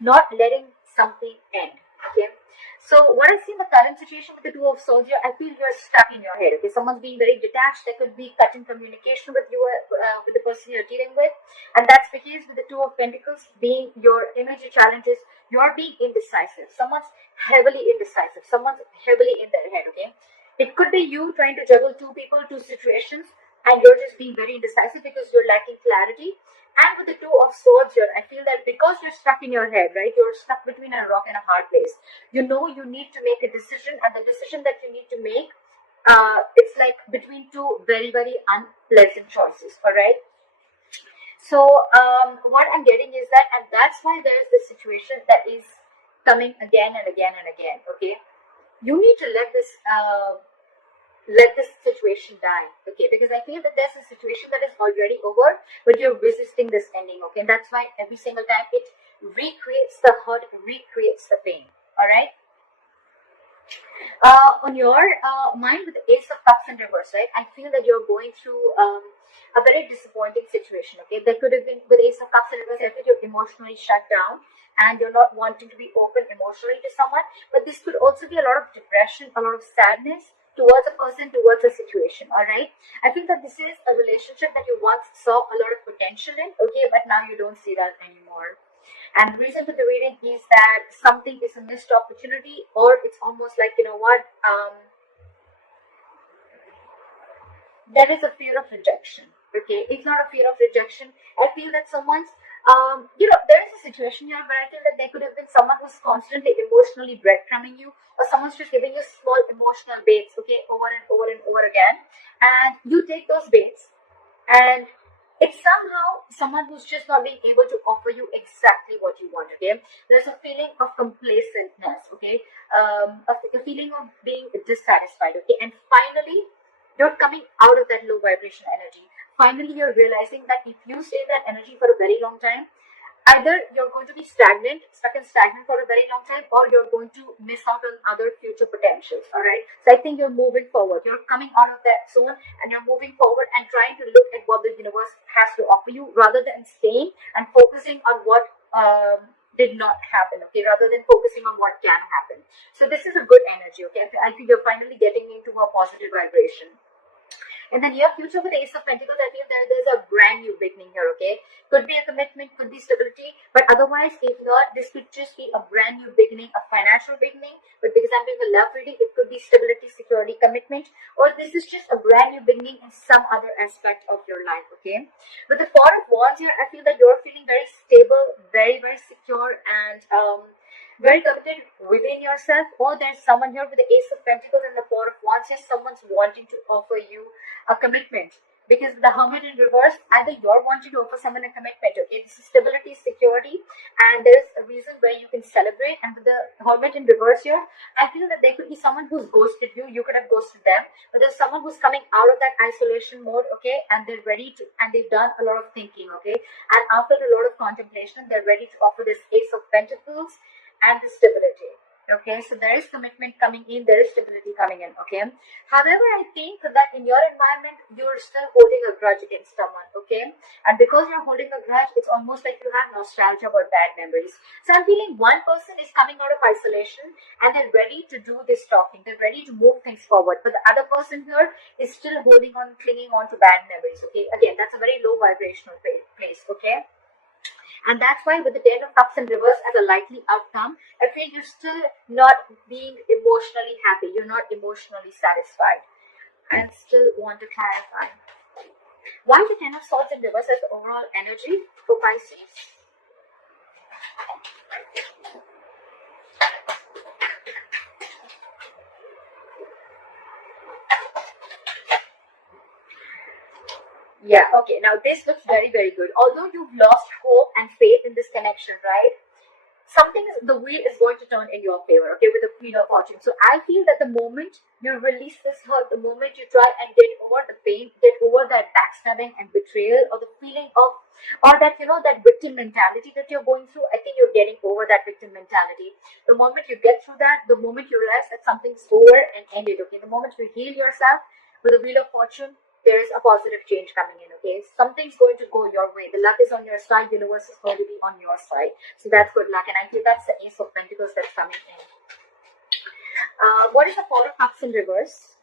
not letting something end. Okay, so what I see in the current situation with the Two of Swords here, I feel you're stuck in your head. Okay, someone's being very detached. There could be cut in communication with you, with the person you're dealing with, and that's because with the Two of Pentacles being your immediate challenges, you're being indecisive. Someone's heavily indecisive. Someone's heavily in their head. Okay, it could be you trying to juggle two people, two situations, and you're just being very indecisive because you're lacking clarity. And with the Two of Swords here, I feel that because you're stuck in your head, right? You're stuck between a rock and a hard place. You know you need to make a decision, and the decision that you need to make, it's like between two very, very unpleasant choices, all right? So what I'm getting is that, and that's why there is this situation that is coming again and again and again, okay? You need to let this situation die, okay? Because I feel that there's a situation that is already over, but you're resisting this ending, okay? And that's why every single time it recreates the hurt, recreates the pain, all right? On your mind with the Ace of Cups in reverse, right? I feel that you're going through a very disappointing situation, okay? There could have been, with Ace of Cups in reverse, I feel you're emotionally shut down and you're not wanting to be open emotionally to someone, but this could also be a lot of depression, a lot of sadness towards a person, towards a situation, all right? I think that this is a relationship that you once saw a lot of potential in, okay, but now you don't see that anymore. And the reason for the reading is that something is a missed opportunity, or it's almost like, you know what, there is a fear of rejection, okay? It's not a fear of rejection. I feel that someone's, there is a situation here where I feel that there could have been someone who's constantly emotionally breadcrumbing you, or someone's just giving you small emotional baits, okay, over and over and over again. And you take those baits, and it's somehow someone who's just not being able to offer you exactly what you want, okay? There's a feeling of complacentness, okay? A feeling of being dissatisfied, okay? And finally, you're coming out of that low vibration energy. Finally, you're realizing that if you stay in that energy for a very long time, either you're going to be stuck in stagnant for a very long time, or you're going to miss out on other future potentials, all right? So I think you're moving forward. You're coming out of that zone and you're moving forward and trying to look at what the universe has to offer you, rather than staying and focusing on what did not happen, okay, rather than focusing on what can happen. So this is a good energy, okay? I think you're finally getting into a positive vibration. In the near future with Ace of Pentacles, I feel there's a brand new beginning here, okay? Could be a commitment, could be stability, but otherwise, if not, this could just be a brand new beginning, a financial beginning. But because I'm doing a love reading, it could be stability, security, commitment, or this is just a brand new beginning in some other aspect of your life, okay? With the Four of Wands here, I feel that you're feeling very stable, very, very secure, and very committed within yourself. Or there's someone here with the Ace of Pentacles and the Four of Wands. Yes, someone's wanting to offer you a commitment, because with the Hermit in reverse, either you're wanting to offer someone a commitment, okay? This is stability, security, and there's a reason where you can celebrate. And with the Hermit in reverse here, I feel that there could be someone who's ghosted you. You could have ghosted them, but there's someone who's coming out of that isolation mode, okay? And they're ready to, and they've done a lot of thinking, okay? And after a lot of contemplation, they're ready to offer this Ace of Pentacles and the stability, okay? So there is commitment coming in, there is stability coming in, okay? However, I think that in your environment, you're still holding a grudge against someone, okay? And because you're holding a grudge, it's almost like you have nostalgia or bad memories. So I'm feeling one person is coming out of isolation and they're ready to do this talking, they're ready to move things forward, but the other person here is still holding on, clinging on to bad memories, okay? Again, that's a very low vibrational place, okay? And that's why with the Ten of Cups in reverse as a likely outcome, I feel you're still not being emotionally happy. You're not emotionally satisfied. I still want to clarify. Why the Ten of Swords in reverse as the overall energy for Pisces? Yeah, okay. Now this looks very, very good. Although you've lost hope and faith in this connection, right? The wheel is going to turn in your favor, okay, with the Queen of Fortune. So I feel that the moment you release this hurt, the moment you try and get over the pain, get over that backstabbing and betrayal, or the feeling of, or that, you know, that victim mentality that you're going through, I think you're getting over that victim mentality. The moment you get through that, the moment you realize that something's over and ended, okay, the moment you heal yourself with the Wheel of Fortune, there is a positive change coming in, okay? okay? Something's going to go your way. The luck is on your side. Universe is going to be on your side. So that's good luck. And I feel that's the Ace of Pentacles that's coming in. What is the Four of Cups in reverse?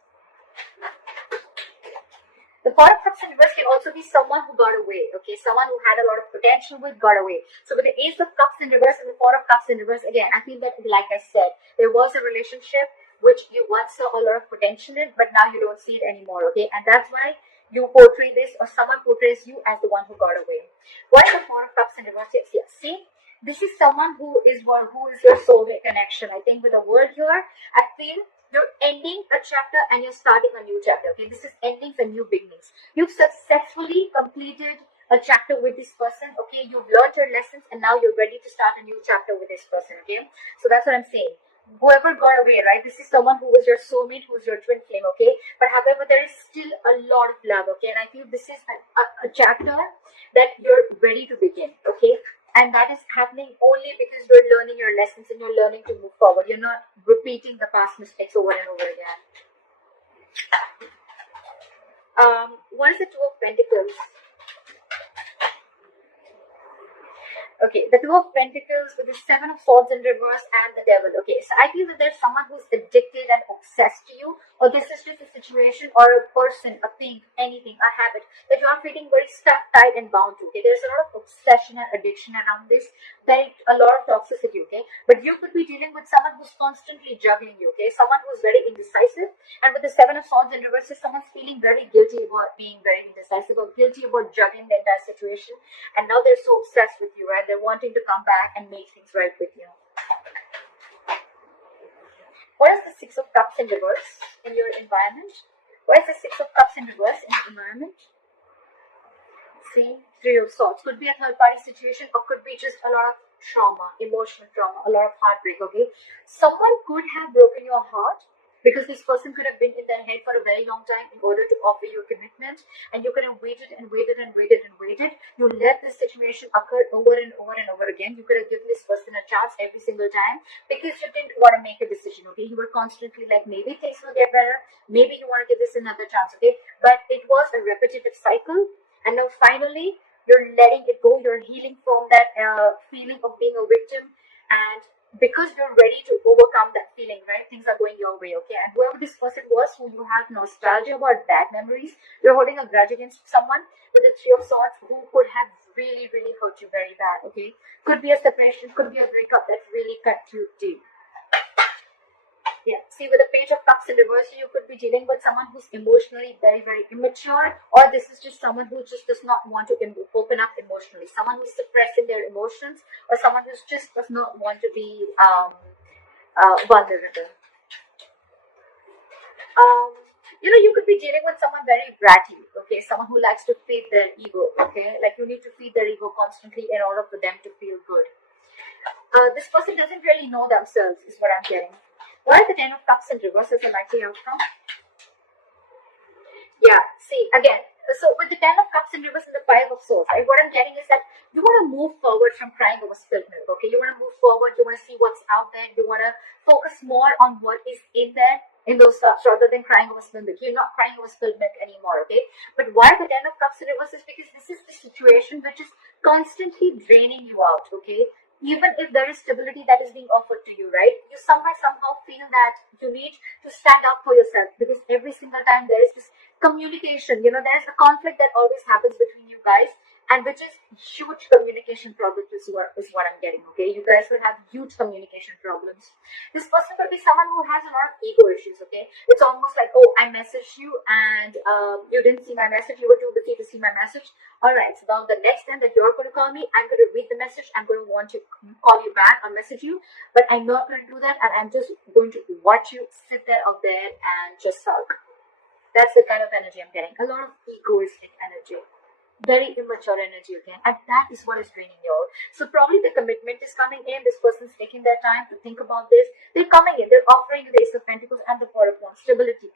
The Four of Cups in reverse can also be someone who got away, okay? Someone who had a lot of potential with got away. So with the Ace of Cups in reverse and the Four of Cups in reverse, again, I feel that, like I said, there was a relationship which you once saw a lot of potential in, but now you don't see it anymore, okay? And that's why you portray this, or someone portrays you as the one who got away. What is the Four of Cups in reverse? Yeah, see? This is someone who is your soulmate connection. I think with the word here, I feel you're ending a chapter and you're starting a new chapter. Okay, this is endings and new beginnings. You've successfully completed a chapter with this person. Okay, you've learned your lessons and now you're ready to start a new chapter with this person. Okay, so that's what I'm saying. Whoever got away, right? This is someone who was your soulmate, who's your twin flame. Okay, but however, there is still a lot of love. Okay, and I feel this is a chapter that you're ready to begin. Okay. And that is happening only because you're learning your lessons and you're learning to move forward. You're not repeating the past mistakes over and over again. What is the Two of Pentacles? Okay, the Two of Pentacles with the Seven of Swords in reverse and the Devil. Okay, so I feel that there's someone who's addicted and obsessed to you, or this is just a situation or a person, a thing, anything, a habit that you are feeling very stuck, tied, and bound to. Okay, there's a lot of obsession and addiction around this. There's a lot of toxicity. Okay, but you could be dealing with someone who's constantly juggling you. Okay, someone who's very indecisive, and with the Seven of Swords in reverse, someone's feeling very guilty about being very indecisive or guilty about juggling the entire situation, and now they're so obsessed with you, right? They're wanting to come back and make things right with you. What is the Six of Cups in reverse in your environment? What is the Six of Cups in reverse in your environment? See, Three of Swords. Could be a third party situation or could be just a lot of trauma, emotional trauma, a lot of heartbreak, okay? Someone could have broken your heart because this person could have been in their head for a very long time in order to offer you a commitment, and you could have waited and waited and waited and waited. You let this situation occur over and over and over again. You could have given this person a chance every single time because you didn't want to make a decision, okay? You were constantly like, maybe things will get better, maybe you want to give this another chance, okay? But it was a repetitive cycle, and now finally you're letting it go. You're healing from that feeling of being a victim, and because you're ready to overcome that feeling, right? Things are going your way, okay? And whoever this person was, who you have nostalgia about bad memories, you're holding a grudge against someone with the Three of Swords who could have really, really hurt you very bad, okay? Could be a separation, could be a breakup that really cut you deep. Yeah, see, with the Page of Cups in reverse, you could be dealing with someone who's emotionally very, very immature, or this is just someone who just does not want to open up emotionally, someone who's suppressing their emotions, or someone who just does not want to be vulnerable. You could be dealing with someone very bratty, okay, someone who likes to feed their ego, okay, like you need to feed their ego constantly in order for them to feel good. This person doesn't really know themselves, is what I'm getting. What are the Ten of Cups in reverse as a likely outcome? Yeah, see, again, so with the Ten of Cups in reverse and the Five of Swords, right, what I'm getting is that you want to move forward from crying over spilled milk, okay? You want to move forward, you want to see what's out there, you want to focus more on what is in there, in those cups, rather than crying over spilled milk. You're not crying over spilled milk anymore, okay? But why the Ten of Cups in reverse is because this is the situation which is constantly draining you out, okay? Even if there is stability that is being offered to you, right? You somehow feel that you need to stand up for yourself because every single time there is this communication, there is a conflict that always happens between you guys, and which is huge communication problems is what I'm getting, okay? You guys will have huge communication problems. This person could be someone who has a lot of ego issues, okay? It's almost like, oh, I messaged you and you didn't see my message, you were too busy to see my message. Alright, so now the next time that you're going to call me, I'm going to read the message, I'm going to want to call you back or message you, but I'm not going to do that, and I'm just going to watch you sit there out there and just sulk. That's the kind of energy I'm getting. A lot of egoistic energy. Very immature energy again, and that is what is draining you all. So probably the commitment is coming in. This person's taking their time to think about this. They're coming in. They're offering you the Ace of Pentacles and the Four of Wands. Stability.